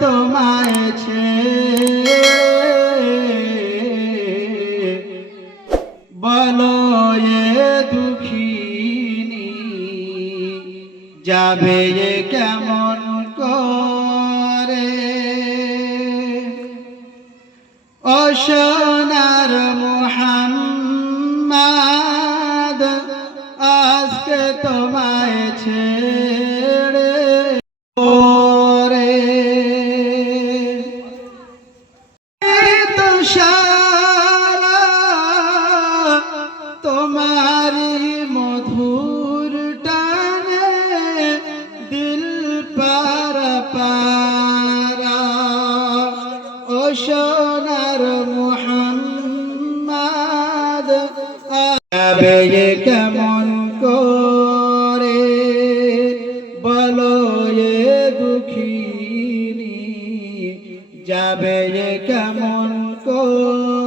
তোমায় ছেড়ে। বলো এ দুঃখিনী যাবে এ কেমন করে? ও সোনার মোহাম্মদ আজকে তোমায় সারা তোমারি মধুর পার সোনার মোহাম্মদ আবে দুঃখিনী রে কেমন করে?